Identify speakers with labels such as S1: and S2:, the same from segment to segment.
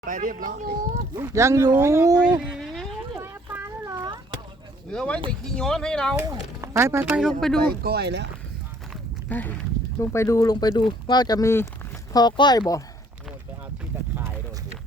S1: ไปเรียบร้อย
S2: ยังอยู่
S3: ปลาแล้วเหรอ
S1: เหลือไว้แต่ขี้ย้อนให้เรา
S2: ไปลงไปดู
S1: ก้อยแล้ว
S2: ไปลงไปดูว่าจะมีพอก้อยบ่
S1: โอ้ไปเอาที่ตะข่ายโดนสิ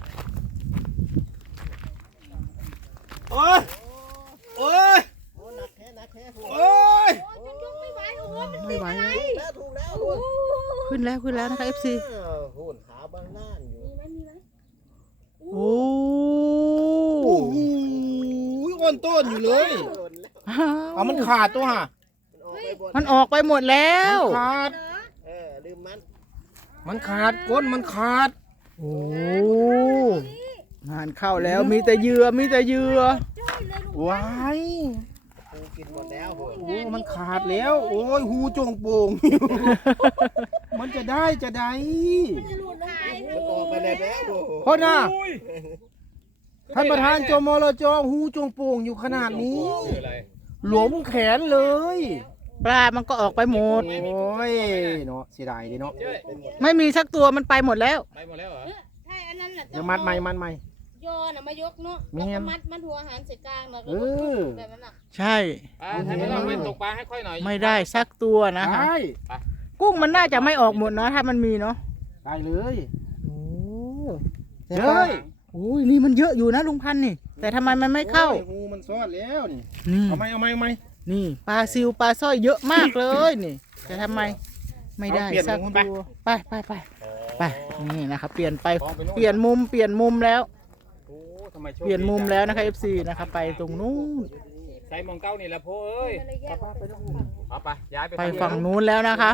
S1: โอ้ยโอ้ยหนักแค่โอ้ย
S3: จะยกไม่ไหวโอ้โหมัน
S2: ไม่ไหวแล้ว
S1: ถูกแล้ว
S2: ขึ้นแล้วนะคะ FC
S1: หุ่นขาบ้านล่างอยู่
S3: มีไหม
S2: โอ้
S1: โอ้โหอ้นต้นอยู่เลยเอามันขาดตัวฮะ
S2: มันออกไปหมดแล้ว
S1: ขาด
S3: เหรอ
S1: ลืมมันขาดก้นมันขาด
S2: โอ้งานเข้าแล้วมีแต่เหยื่อ
S3: จ้อยเลยลูก
S1: ว้ายกินหมดแล้วโอ้มันขาดแล้วโอ้ยหูจงโป่งมันจะได้
S3: มันจะหลุดหายไป
S1: ออกไปแล้ว
S2: พ่อหน้า
S1: ท่านประธานจมรจหูจงโป่งอยู่ขนาดนี้ หลวมแขนเลย
S2: ปลามันก็ออกไปหมด
S1: โอ้ยเนาะเสียดายดิเนาะ
S2: ไม่มีสักตัวมันไปหมดแล้ว
S4: ไปหมดแล้วเหรอ
S3: ใช่อันนั้นน่ะ
S1: เดี๋ยวมัดใหม่
S3: ยอน่ะมายกเนาะ
S1: แม่
S3: แล้ว
S1: น
S3: ก็มัดหัวอาหารใส่กลางแล้วก็
S1: เออ
S3: แบบนั้นน่ะ
S2: ใช่
S4: ถ้าไม่ต้องไม่ตกปลาให้ค่อยหน่อย
S2: ไม่ได้สักตัวนะคะ
S1: ได้
S2: กุ้งมันน่าจะไม่ออกหมดเนาะถ้ามันมีเนาะ
S1: ได้เลย
S2: โอ้
S1: เจ้ย
S2: โอ้ยนี่มันเยอะอยู่นะลุงพันธุ์นี่ แต่ทำไมมันไม่เข้า
S1: โอ้ยงูมันซ่อนแล้วนี่
S2: นี่
S1: เอาไหม
S2: นี่ปลาซิวปลาสร้อยเยอะมากเลยนี่แต่ทำไมไม่ได้
S1: เอาเปลี่ยน
S2: สัก
S1: มุม
S2: ตั
S1: ไป
S2: วไปนี่นะครับเปลี่ยนมุมแล้ว
S4: โอ้ทำไมโชค
S2: เปลี่ยนมุมแล้วนะคะ FC นะคะไปตรงนู้น
S4: ใส่มองเก้านี่แหละโพเอ้ย
S3: มันเลยแยกออกไป
S4: เอาไปย้าย
S2: ไปฝั่งนู้นแล้วนะคะ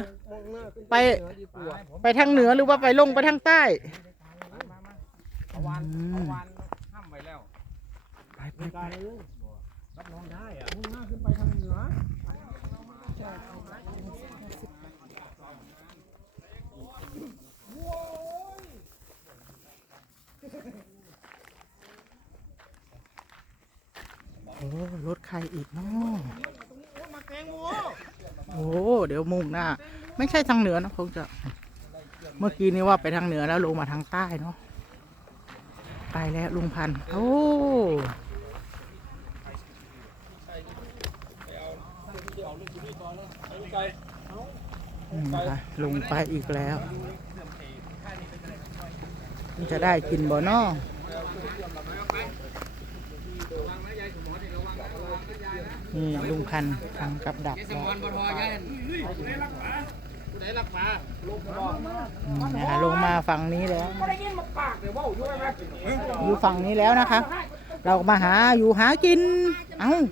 S2: ไปทางเหนือหรือว่าไปลงไปทางใต้
S4: เอาวานห้ามไว้แล้ว
S2: ไป
S1: รับรองได้อะมุ่งหน้าขึ้นไปทางเหนือ
S2: โอ้รถใครอีกเนาะ
S1: มาแตงโม
S2: โอ้เดี๋ยวมุ่งหน้า ไม่ใช่ทางเหนือนะคงจะ เมื่อกี้นี้ว่าไปทางเหนือแล้วลงมาทางใต้เนาะไปแล้วลุงพันธุ์โอ้นะคะลงไปอีกแล้วจะได้กินบ่เนาะนี่ลุงพันธุ์ทำกับดักแล้ว
S4: ไหนรักปลา
S2: นะคะลงมาฝั่งนี้แล้วอยู่ฝั่งนี้แล้วนะคะ เรามาหาอยู่หากินเอ้า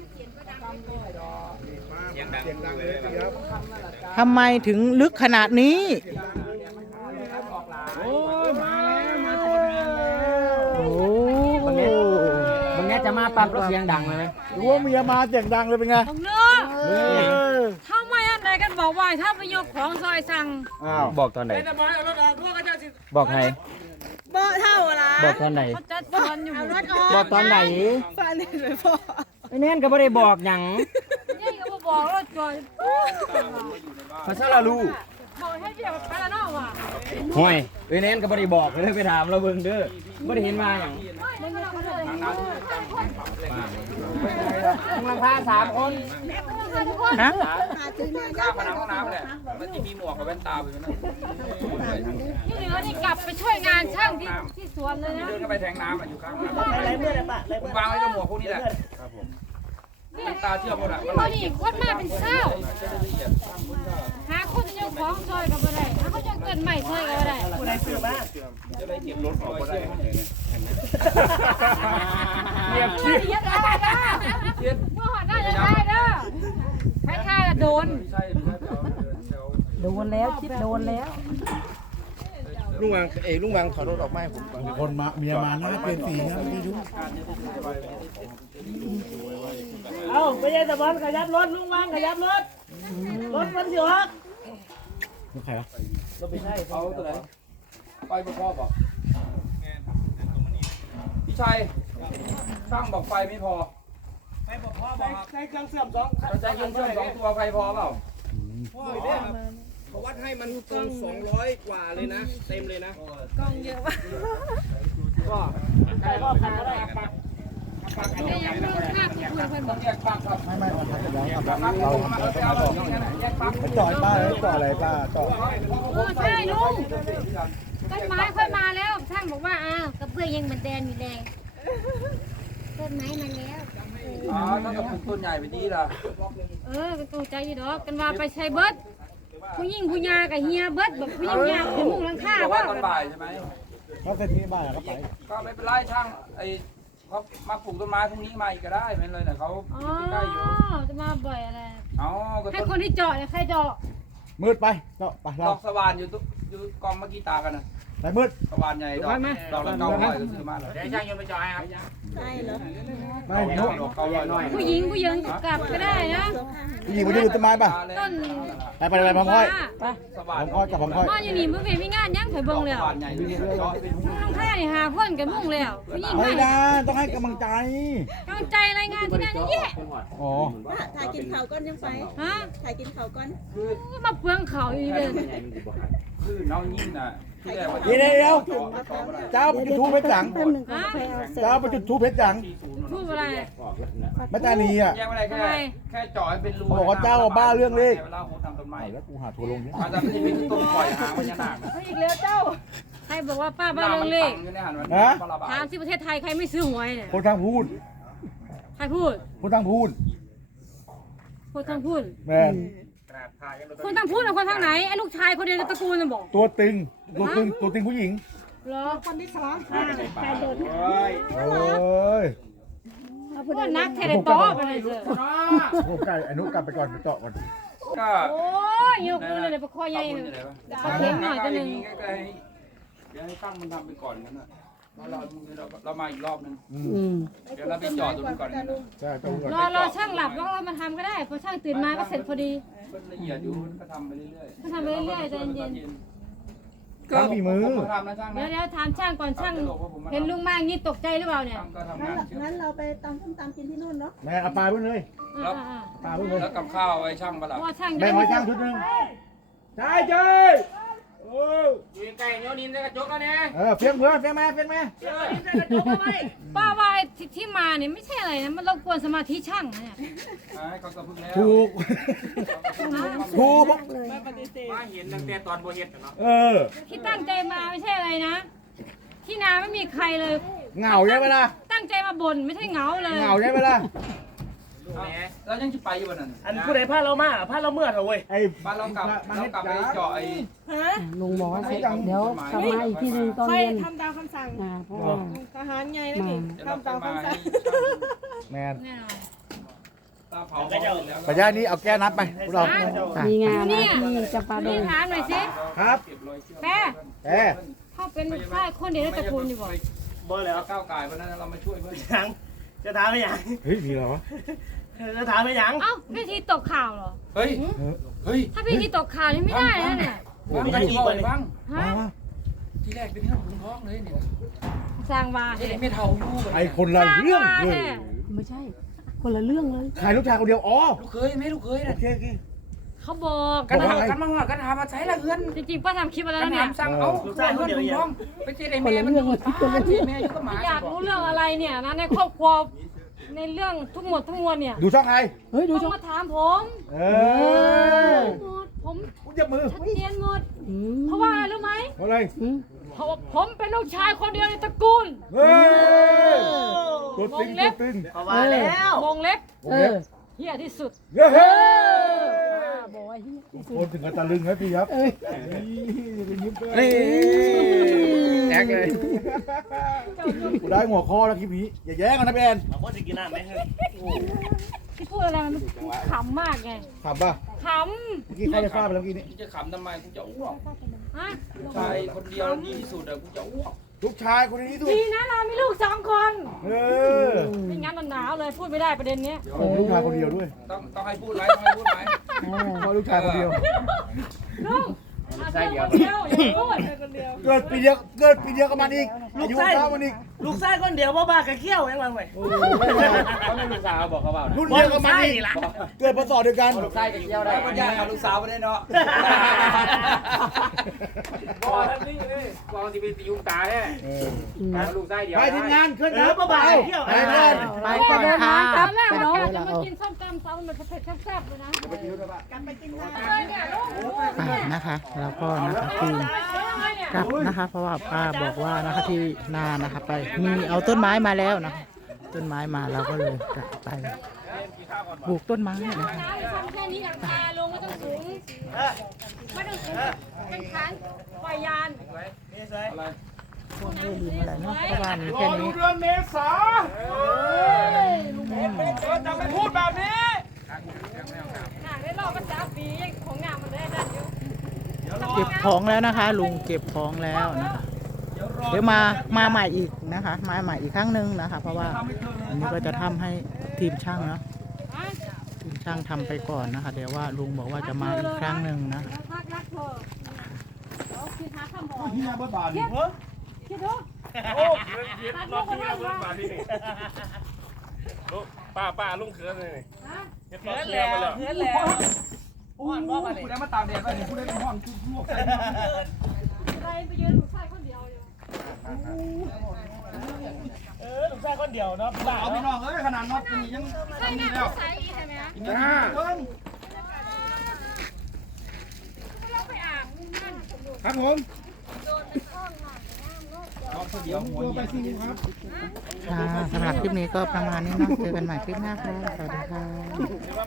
S2: ทำไมถึงลึกขนาดนี้
S1: โอ้ยมาแล้วมาชนแล้ว
S2: โอ้
S1: วันนี้จะมาปั๊บรถเสียงดังเลยไหม
S2: รู้ว่าเมียมาเสียงดังเลยเป็นไง
S5: ของเนื้อทำไมอันไหนกันบอกว่าถ้าไปยกของซอยสั่ง
S1: อ้าว
S4: บอกตอนไหนบอกไง
S5: บ่เท่าละ
S4: บอกตอนไหน
S5: เขาจัดสวนอยู่
S4: บอกตอนไหน
S5: ฟันเลยพ่อ
S4: ไอ้แน่นก็ไม่ได้บอกหยัง
S5: นี่ก็มาบอกรถก่อน
S4: ภาษาลาลู
S5: บอกให้เดี๋ยวไปละนอกว่ะ
S4: ห่วยไอ้แน่นก็ไม่ได้บอกเลยไปถามเราเบิ่งเด้อไม่ได้เห็นมาหยัง
S5: มันไม่เขาเลย
S4: กำลังพา3 คน
S2: ฮะ
S4: ข้ามมาน้ำห้องน้ำแหละมันจะมีหมวกกับแว่นตาไปนะ
S5: ที่เหลือนี่กลับไปช่วยงานช่างที่สวนเลยนะ
S4: เดินเข้าไปแทงน้ำอยู่ข้างน้ำผมวางไว้กับหมวกพวกนี้แหละแว่นตาเชื่อมหมดอ่ะ
S5: พอดีคนมาเป็นเศร้าหาคนจะยกของซอยกับอะไรหาเขาจะเกินใหม่ซอยกับอะไร
S4: จะได้เก็บรถออกมาได้
S5: เรียบเทียบได้นะเมื่อหอดน่าจะได้เด้อใครท่าโดน
S2: โดนแล้วจิ๊บโดนแล้ว
S1: ลุงวางถอดรถออกมาให้ผมก่อน
S6: คนมาเมียมาหน้าเป็นสีนะไม่รู้
S7: เอาไปยัยตะบอลขยับรถลุงวางขยับรถมันสิวะ
S6: ลูกใครวะ
S4: เอาตัวไหนไปประกอบบอกพี่ชัยช่างบอกไฟไม่พอ
S7: ใช้เครื่องเสื่อมสอง
S4: เราจะยิงเชื่อม2 ตัวไฟพอเปล่า
S1: เขาวัดให้มันตรง200 กว่าเลยนะ เต็มเลยนะ
S5: กองเยอะวะ
S7: ก็ใช่ก็พันก็ได้
S5: แม่ยังเพิ่งข้ามคุยเพิ่นบอก
S6: ไม่เราทำกันแล้วครับเราจ่อยป้าจ่ออะไรป้าจ่อ
S5: โอ้ใช่ลุงต้นไม้ค่อยมาแล้วช่างบอกว่าอ้าวกระเบื้องยังเหมือนแดงมีแดงต้นไม้มาแล้ว
S4: อ๋อถ้ากับต้นใหญ่ไปดีล่ะ
S5: ก็ตกใจอยู่ดอกกันว่าไปใช้เบิดผู้หญิงผู้ยากับเฮียเบิดแบบผู้หญิงยาเป็นมุงหลังคา
S4: แต่ว่า
S5: ว่า
S4: ตอนบ่ายใช่ไหม
S6: เขาเสร็จที่บ้านก็ไป
S4: ก็ไม่เป็นไรช่างไอ้เขามาปลูกต้นไม้พรุ่งนี้มาอีกก็ได้ไม่เลยนะเขา
S5: อ๋อ
S4: ใกล้อยู่
S5: จะมาบ่อยอะไร
S4: เอาก็
S5: ให้
S4: ต้น
S5: คนที่เจาะเนี่ยใครเจาะ
S6: มืดไปเจาะไป
S4: ด
S6: เรา
S4: อกสว่านอยู่กองเมื่อกี้ตากันนะ
S6: ไปมืด
S4: สว่านใหญ่ดอกละ900ก็ซื้อมาแล้ว
S1: ช่างยนต์ไปจอยครับ
S6: ไม่นุ๊ก
S4: ดอก900น้อย
S5: ผู้หญิงกลับก็ได้นะ
S6: ผู้หญิงคนนี้อยู่ต้นไม้ป่ะ
S5: ต้น
S6: ไปพร้อมค่อย
S4: สว่าน
S6: พร้อมค่อยกับพร้อมค่อย
S5: มาอยู่นี่เมื่อเวมีงานยังเคยเบิ่งแล้ว
S4: สว่านใหญ่เลยดอกเป็น
S5: น้องข้านี่หาคนกับมุ่งแล้วผู้หญิง
S6: ไม่
S5: ไม่
S6: ได้ต้องให้กำลังใจ
S5: กำลังใจรายงานที่นั่นเยอะ
S6: อ๋อ
S3: ถ่ายกินเขาวก้อนยังไป
S5: ฮะ
S3: ถ่ายกินเขาวก้อน
S5: มาเปลืองเขาอีกเลย
S4: คือน้องยิ่งน่ะที่แรกว่า
S6: เดี๋ยวเจ้าไปจุดทูบเพชรจัง
S5: ฮะ
S6: เจ้าไปจุดทูบเพชรจัง
S5: พูดอะไร
S6: แม่ตานีอ่ะ
S4: แยกไม่ได้แค่จ่อให้เป็นรู
S6: เขาบอกว่าเจ้าบ้าเรื่องเลข
S4: เวลาโหทำต้นไม้
S6: แล้วกูหาทัวร์ลงเนี่ย
S4: อาจจะไม่ได้เป็นต้นปล่อยหางพญานาค
S3: อีกแล้วเจ้า
S5: ใครบอกว่าป้าบ้าเรื่องเลขถามที่ประเทศไทยใครไม่ซื้อหวยเนี่ย
S6: คนทางพูด
S5: ใครพูด
S6: คนทางพูด
S5: คนทางพูด
S6: แม่น
S5: คนทางพูดกับคนทางไหนไอ้ลูกชายคนเดียวในตระกูลน่ะบอก
S6: ตัวตึงผู้หญิง
S5: เหรอ
S3: คนที่สอง
S6: โอ้ย
S5: ว่านักเทเลโต้ไปเลยเถอะ
S6: โอ้ไก่อนุกลับไปก่อนไปเจาะก่อน
S4: ก็
S5: โอ้ยยกมือเลยไปคอใหญ่เลยเดี๋ยวขอเทงหน่อยจะหนึ่ง
S4: เดี๋ยวให้ตั้งมันทำไปก่อนกันนะเรามาอีกรอบนึงเดี๋ยวเราไปจอดดูก่อนนะ
S6: ใช่ต้องก่อน
S5: รอช่างหลับแล้วก็มาทำก็ได้พอช่างตื่นมาก็เสร็จพอดี
S4: มันละเอียดอยู่ก็ทำไปเรื่อย
S5: ก็ทำไปเรื่อยๆใจเย็น
S6: ตั้งฝีมือ
S4: ทำนะช่าง
S5: เดี๋
S4: นะ
S5: ยวถามช่างก่อนช่างเห็นลุงมาอย่างนี้ตกใจหรือเปล่าเนี่ย
S4: ช่างก็ทำงานเชื่อ
S3: งั้นเราไปตำส้มตำกินที่นู่นเนาะ
S6: แม่เอาปลาไปเลย
S5: อ่า
S6: ปลาไปเลย
S4: แล้วกับข้าวไอ้ช่างปะ
S5: ๆเพ
S4: ล่ะ
S5: ราะว่าช่าง
S6: แบ่งไว้ช่างชุดหนึงใช่ใช่โอ้
S1: อยู่ใกล้โยนินจะกระจกแล้วเนี่ย
S6: เฟี้ยงเพื่อนเฟี้ยงแม่
S5: ป้าว่าที่มาเนี่ยไม่ใช่อะไรนะมันรบกวนสมาธิช่างนะเนี่ย
S4: เขาก็พึ่งแล้ว
S6: ถูก
S1: มาเห็นตั้งแต่ตอนโบเฮ็ดเนาะ
S5: ที่ตั้งใจมาไม่ใช่อะไรนะ ที่นาไม่มีใครเลย
S6: เหงาใช่ไหมล่ะ
S5: ตั้งใจมาบ่นไม่ใช่เหงาเลย
S6: เหงาใช่ไหมล่ะ
S4: แล้วยังจะไปอยู่วันนั้น
S7: อันผู้ใดพาเรามาพาเราเมื่อเถอะเว้ย
S6: ไอ้
S4: บ้านเรากลับไปเจาะไอ้
S8: ลุงบอกว่าเดี๋ยวกลับมาอีกทีนึงตอน
S3: ค่อย
S8: เย็น
S3: ทำตามคำสั่ง
S8: เพราะว่า
S3: ทหารไงนะนี่ทำตามคำสั่ง
S6: แมน
S5: แน่นอน
S4: ตาเผา
S6: ปัญญานี้เอาแก้นับไปพวกเรา
S8: มีงานนะที่จำปาด
S5: นี่
S8: ง
S5: ถามหน่อยสิ
S6: ครับ
S5: แม่ เขาเป็นข้าคนเดียวในตระกูลอยู่บ่
S7: บ่แล้ว
S4: ก้าวไก่วันนั้นเรามาช่วยเพื่อน
S7: ยังจะถามไม่ยัง
S6: เฮ้ยมีเหรอวะ
S7: จะถามไม่ยัง
S5: เอ้าพิธีตกข่าวเหรอ
S4: เฮ้ยเฮ้ย
S5: ถ้าพิธีตกข่าวนี่ไม่ได้นะเนี่ย
S4: ฟังอีกคนฟัง
S5: ฮะ
S4: ที่แรกเป็นเรื่องของท้องเลยนี่
S5: สร้างวา
S4: ไอ้ไม่เท่าอยู่
S6: ไอ้คนละเรื่องเลย
S8: ไม่ใช่ คนละเรื่องเลย
S6: ขายลูกชายคนเดียวอ๋อ
S4: ลูกเคยไม่ลูกเคย
S6: โอ
S4: นะ
S6: เคโอเค
S5: เขาบอก
S4: กันหากันมาหอดกันหามาใช้ละเฮือน
S5: จริงๆป้าทำคลิปมาแล้ว
S4: กัน
S5: เนี่ย
S4: หามสั่งเอาลูกชายเฮือนลุงท้องไปเจอไอ้แม่มันอยู่แม่อยู่กับหมา
S5: อยากรู้เรื่องอะไรเนี่ยนะในครอบครัวในเรื่องทุกหมดทั้งมวลเนี่ย
S6: ดูช่องใคร
S8: เฮ้ยดู
S5: ต้
S8: ช่
S5: อ
S8: อง
S5: งมาถามผม
S6: เออ
S5: หมดผม
S6: กูจับมือ
S5: ชัดเจนหมด
S8: อืม
S5: เพราะว่าอะไรรู้ไหม
S6: อะไร
S5: เพราะว่าผมเป็นลูกชายคนเดียวในตระกูล
S6: เฮ้ยตัวตึงตัวตึง
S7: เพราะว่าแล้ว
S5: วงเล็บ
S8: เออ
S5: เฮียที่สุด
S6: เฮ้ย
S8: บอกว่า
S6: คนถึงกับตะลึงครับพี่ครับนี่แอกเลยกูได้หัวข้อแล้วคลิปนี้อย่าแย่งกันนะพี่แอน
S7: เอาคนสิกินน้ำไหม
S5: ที่พูดอะไรมันขำมากไง
S6: ถามป่ะ
S5: ข
S6: เมื่อกี้ใครจะฟาดไปแล้วเมื่อกี้นี้
S4: กูจะขำทำไมกูจะอ้วก
S5: ำฮะ
S4: ชายคนเดียวดีที่สุดอะกูจะอ้วก
S6: ลูกชายคนนี้ที่สุด
S5: ดีนะเรามีลูก2 คน
S6: เออ
S5: ไม่งั้นมันหนาวเลยพูดไม่ได้ประเด็นเนี้ย
S6: ลูกชายคนเดียวด้วย
S4: ต้องให้พูดไหมต้องให้พูดไหม
S6: เพราะลูกชายคนเดียว
S5: ลุงมาเจอคนเดียวอย่าพูด
S6: เกิดปีเดียวกับมันอีก
S5: เ
S7: ลูก
S6: อายุ
S7: ไส้
S6: เท่ามันอีก
S7: ลูกไส้คนเดียวบ่บ้ากับเขี้ยวยังไงเว้ย
S4: เขาไม่ลูกสาวบอกเขาเปล่า
S6: รุ่นเดียวกับมันอีกเกิดพศเดียวกัน
S4: ลูกชายกับเที่ยวได้ปัญญาเอาลูกสาวมาได้เนาะบอกท่านนี่เลยบอกที่เป็นตียุงตาเนี่ยลูกชายเดียว
S6: ไปทีมงานขึ้น
S7: เอ
S6: ค
S7: อ
S6: รับ
S7: บ่บ้ากับเขี้ยว
S6: ไปก่อน
S2: ไปก่อนค่ะ
S5: ตอนแรก
S2: แป๊บ
S5: ว่า
S2: เดียว
S5: จะ
S2: เรา
S5: มา
S2: เอา
S5: กินส้มตำเซามันเผ็ดๆแซ่บๆเลยนะ
S3: กันไปกินข้าว
S5: เลยเนี่ยลูก
S2: ไปนะคะแล้วก็นะคะทีมกลับนะคะ เพราะว่าป้าบอกว่านะคะที่นานะคะไปมีเอาต้นไม้มาแล้วนะคะต้นไม้มาเราก็เลยจะไปปลูกต้นไม้นะคะ
S5: ทำแค่นี้หลังคาลงไม่ต้องสูงไม่ต้องสูงเป็นฐานปล่อยยาน
S2: พวกไม่ลืมอะไรเนาะเพราะว่ามีแค่นี้
S4: เดือนเมษาจะไม่พูดแบบนี้
S5: หนังได้รอบก็จะปีของงานมันได้ดันอยู่
S2: เก็บของแล้วนะคะ ลุงเก็บของแล้วนะคะเดี๋ยวมาใหม่อีกนะคะมาใหม่อีกครั้งหนึ่งนะคะ เพราะว่าอันนี้ก็จะทำให้ทีมช่างเนาะทีมช่างทำไปก่อนนะคะ เดี๋ยวว่าลุงบอกว่าจะมาอีกครั้งหนึ่งนะ
S5: พักรักเธอเอาคิดหาทำบ่อ
S6: เฮียบ้าบาน
S5: คิดดู
S4: โอ้คิดรอบที่แล้วเริ่มมาที่นี่ป้าลุงเขือนเลยเขือนแล้วเขือนแล้วโอ้โหคุณได้มาตามแดดว่าคุณได้ห้องคุณลวกใส่
S5: อะไรไปยืนหนูใส่คนเดียวอยู่
S7: ลูกไส้คนเดียวเนาะ
S4: เอาพี่น้องเอ้ยขนาดน็อตนี่ยัง
S5: ใส่หนักใส่อีกใช่ไหม เราไปอ่างนั่น
S1: ครับผม
S5: โดนเป็นข้องหน่อย
S1: เดี๋ยวหัวไปสิครับ
S2: ค่ะสำหรับคลิปนี้ก็ประมาณนี้เนาะเจอกันใหม่คลิปหน้าค่ะสวัสดีค่ะ